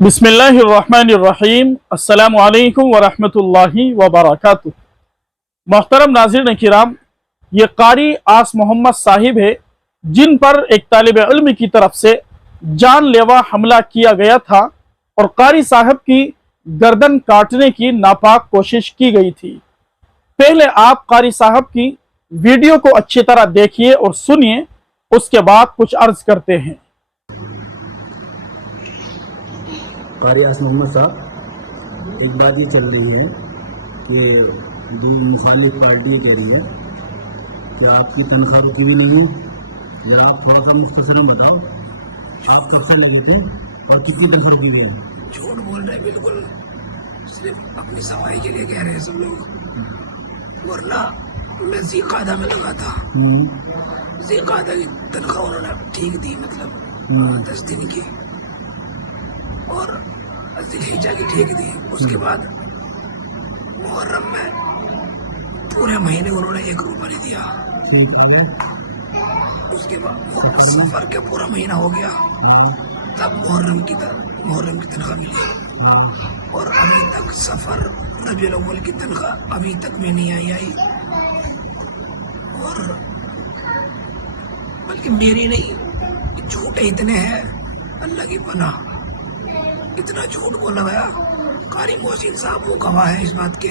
बिस्मिल्लाहिर्रहमानिर्रहीम। अस्सलामु अलैकुम वरहमतुल्लाहि वबरकातुह। मोहतरम नाज़रीन किराम, ये कारी आस मोहम्मद साहिब है जिन पर एक तालिब इल्म की तरफ से जानलेवा हमला किया गया था और कारी साहब की गर्दन काटने की नापाक कोशिश की गई थी। पहले आप कारी साहब की वीडियो को अच्छी तरह देखिए और सुनिए, उसके बाद कुछ अर्ज करते हैं। कारी आस मोहम्मद साहब, एक बात ये चल रही है कि जो मुखालिफ पार्टी कह रही है कि आपकी तनख्वाह रुकी हुई नहीं है। जरा आप थोड़ा सा मुख्तसरन बताओ, आप कब से लगे थे और कितनी तनख्वाह रुकी हुई है? झूठ बोल रहे, बिल्कुल सिर्फ अपनी सफाई के लिए कह रहे हैं सब लोग। वरना मैं ज़ीक़ादा में लगा था। ज़ीक़ादा की तनख्वाह उन्होंने ठीक दी, मतलब 10 दिन की, और ज़िलहिज्जा की ठीक दी। उसके बाद मुहर्रम में पूरे महीने उन्होंने 1 रुपया नहीं दिया। उसके बाद सफर के पूरा महीना हो गया, तब मुहर्रम की तनख्वाह मिली, और अभी तक सफर रबीउल अव्वल की तनख्वाह अभी तक में नहीं आई। और बल्कि मेरी नहीं, झूठे इतने हैं, अल्लाह की पनाह, इतना झूठ बोला गया। कारी मोहसिन साहब वो गवाह है इस बात के।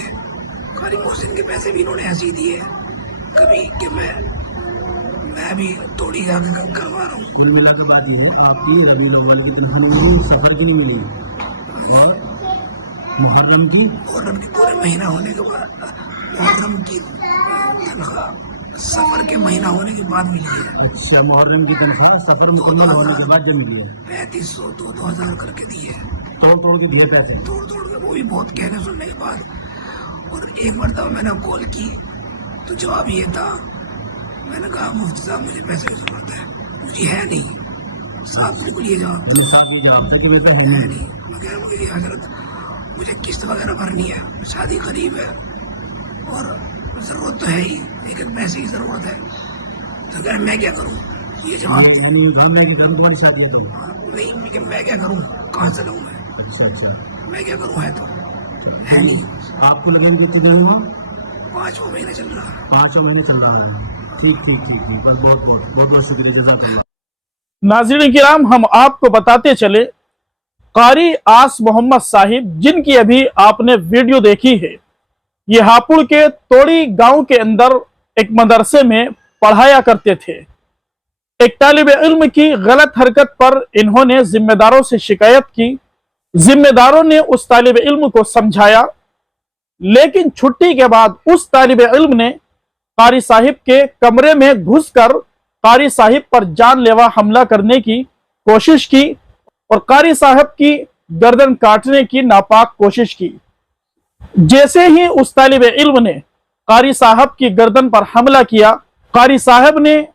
कारी मोहसिन के पैसे भी इन्होंने ऐसे ही दिए कभी कि मैं भी थोड़ी करवा रहा हूँ। कुल मिला के बात ये है, आपकी रबीउल अव्वल की तनख्वाह सफर की नहीं मिली और मुहर्रम की पूरे महीना होने के बाद मुहर्रम की तनख्वाह सफर के महीना होने के बाद मिली है। अच्छा, मुहर्रम की तनख्वाह सफर मुकम्मल होने के बाद जम दी है। 3500 2,000 करके दिए, तोड़ के दिए पैसे, तोड़ के, वो भी बहुत कहने सुनने के बाद। और एक मरतबा मैंने कॉल की तो जवाब ये था, मैंने कहा मुफ्ती साहब मुझे पैसे की जरूरत है, मुझे है नहीं। साहब बिल्कुल ये जवाब है नहीं। मगर मुझे हजरत, मुझे किस्त वगैरह भरनी है, शादी करीब है और जरूरत तो है ही, लेकिन पैसे की जरूरत है, तो अगर मैं क्या करूँ? ये जवाब नहीं, लेकिन मैं क्या करूँ, कहाँ से लूँ मैं? अच्छा, मैं क्या करूँ, है तो है नहीं। आपको लगेंगे कितने दिन हो? 5वां महीना चल रहा है। 5 महीने चल रहा है। ठीक, बस बहुत शुक्रिया, जज़ाकल्लाह। नाज़रीन किराम, हम आपको बताते चले, कारी आस मोहम्मद साहिब जिनकी अभी आपने वीडियो देखी है, ये हापुड़ के तोड़ी गांव के अंदर एक मदरसे में पढ़ाया करते थे। एक तालिब इल्म की गलत हरकत पर इन्होंने जिम्मेदारों से शिकायत की। जिम्मेदारों ने उस तालिब इल्म को समझाया, लेकिन छुट्टी के बाद उस तालिब इल्म ने कारी साहिब के कमरे में घुसकर कारी साहिब पर जानलेवा हमला करने की कोशिश की और कारी साहब की गर्दन काटने की नापाक कोशिश की। जैसे ही उस तालिब इल्म ने कारी साहब की गर्दन पर हमला किया, कारी साहब ने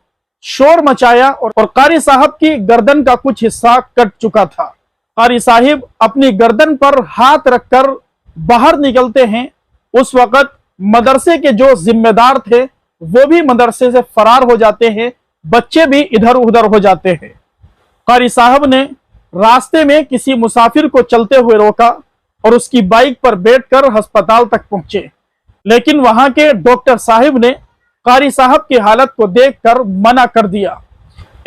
शोर मचाया और कारी साहब की गर्दन का कुछ हिस्सा कट चुका था। कारी साहिब अपनी गर्दन पर हाथ रखकर बाहर निकलते हैं। उस वक्त मदरसे के जो जिम्मेदार थे वो भी मदरसे से फरार हो जाते हैं, बच्चे भी इधर उधर हो जाते हैं। कारी साहब ने रास्ते में किसी मुसाफिर को चलते हुए रोका और उसकी बाइक पर बैठकर अस्पताल तक पहुंचे, लेकिन वहां के डॉक्टर साहब ने कारी साहब की हालत को देखकर मना कर दिया।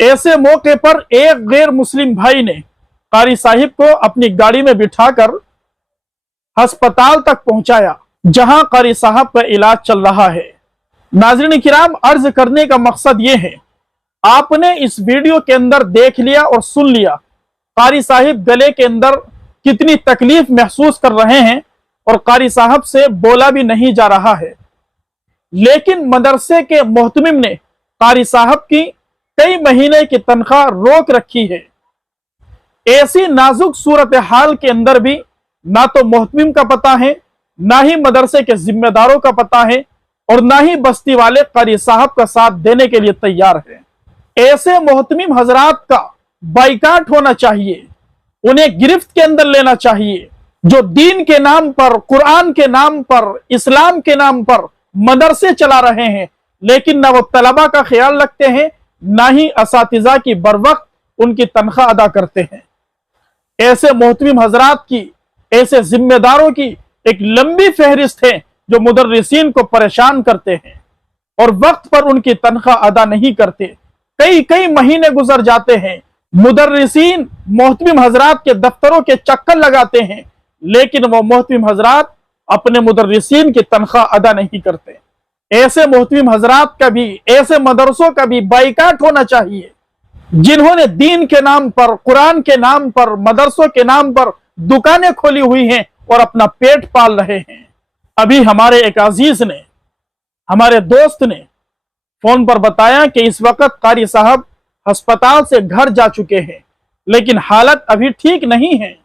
ऐसे मौके पर एक गैर मुस्लिम भाई ने कारी साहिब को अपनी गाड़ी में बिठाकर अस्पताल तक पहुंचाया, जहां कारी साहब का इलाज चल रहा है। नाज़रीन किराम, अर्ज करने का मकसद यह है, आपने इस वीडियो के अंदर देख लिया और सुन लिया कारी साहिब गले के अंदर कितनी तकलीफ महसूस कर रहे हैं और कारी साहब से बोला भी नहीं जा रहा है, लेकिन मदरसे के मोहतमिम ने कारी साहब की कई महीने की तनख्वाह रोक रखी है। ऐसी नाजुक सूरत हाल के अंदर भी ना तो मोहतमिम का पता है, ना ही मदरसे के जिम्मेदारों का पता है, और ना ही बस्ती वाले कारी साहब का साथ देने के लिए तैयार है। ऐसे मोहतमिम हजरात का बाइकाट होना चाहिए, उन्हें गिरफ्त के अंदर लेना चाहिए, जो दीन के नाम पर, कुरान के नाम पर, इस्लाम के नाम पर मदरसे चला रहे हैं, लेकिन ना वो तलबा का ख्याल रखते हैं, ना ही असातिज़ा की बरवक्त उनकी तनख्वाह अदा करते हैं। ऐसे मोहतमिम हजरात की, ऐसे जिम्मेदारों की एक लंबी फहरिस्त है जो मुदर्रिसीन को परेशान करते हैं और वक्त पर उनकी तनख्वाह अदा नहीं करते। कई कई महीने गुजर जाते हैं, मुदर्रिसीन मोहतमिम हजरात के दफ्तरों के चक्कर लगाते हैं, लेकिन वो मोहतमिम हजरात अपने मुदर्रिसीन की तनख्वाह अदा नहीं करते। ऐसे मोहतमिम हजरात का भी, ऐसे मदरसों का भी बाइकाट होना चाहिए जिन्होंने दीन के नाम पर, कुरान के नाम पर, मदरसों के नाम पर दुकानें खोली हुई हैं और अपना पेट पाल रहे हैं। अभी हमारे एक अजीज ने, हमारे दोस्त ने फोन पर बताया कि इस वक्त कारी साहब अस्पताल से घर जा चुके हैं, लेकिन हालत अभी ठीक नहीं है।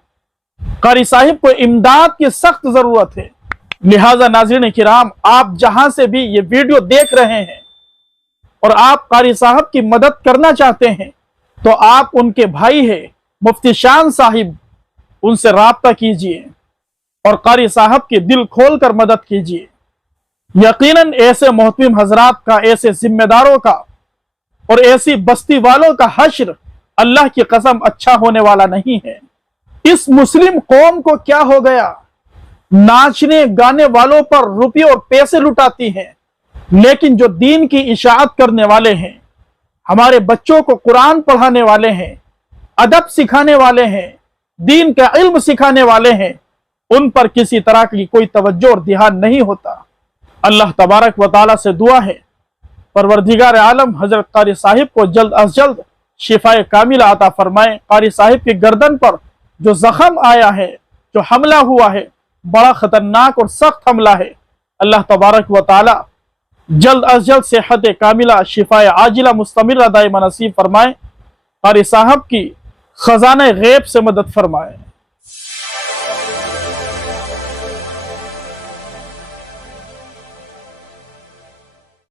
कारी साहिब को इमदाद की सख्त जरूरत है। लिहाजा नाज़रीन किराम, आप जहां से भी ये वीडियो देख रहे हैं और आप कारी साहब की मदद करना चाहते हैं, तो आप उनके भाई है मुफ्ती शान साहिब, उनसे राब्ता कीजिए और कारी साहब की दिल खोलकर मदद कीजिए। यकीनन ऐसे मोहतमिम हजरात का, ऐसे जिम्मेदारों का और ऐसी बस्ती वालों का हश्र अल्लाह की कसम अच्छा होने वाला नहीं है। इस मुस्लिम कौम को क्या हो गया? नाचने गाने वालों पर रुपये और पैसे लुटाती हैं, लेकिन जो दीन की इशाअत करने वाले हैं, हमारे बच्चों को कुरान पढ़ाने वाले हैं, अदब सिखाने वाले हैं, दीन का इल्म सिखाने वाले हैं, उन पर किसी तरह की कोई तवज्जो और ध्यान नहीं होता। अल्लाह तबारक व तआला से दुआ है, परवरदिगार आलम हजरत कारी साहिब को जल्द अज जल्द शिफाए कामिला अता फरमाए। कारी साहिब की गर्दन पर जो जख्म आया है, जो हमला हुआ है, बड़ा खतरनाक और सख्त हमला है। अल्लाह तबारक व तआला जल्द अज जल्द सेहत कामिला, शिफाए आजिला मुस्तमिर दाइमा नसीब फरमाए। कारी साहब की खजाने गैब से मदद फरमाए।